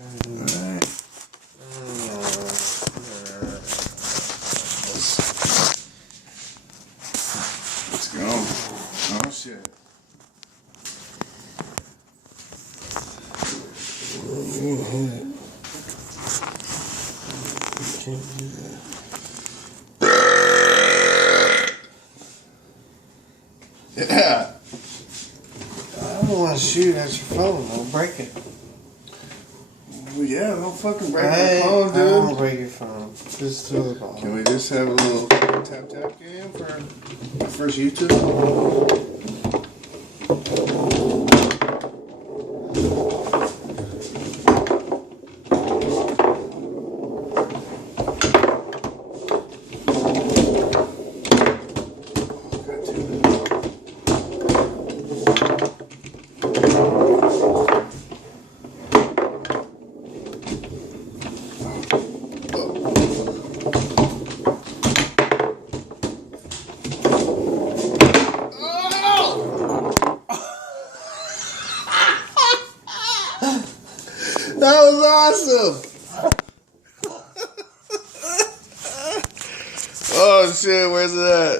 Alright. Let's go. Oh shit. Can't do that. Yeah. I don't want to shoot at your phone. I'll break it. Well, yeah, don't fucking break I my phone, I won't dude. break your phone. Just throw the ball. Can we just have a little tap game for our first YouTube? That was awesome! Oh shit, where's it at?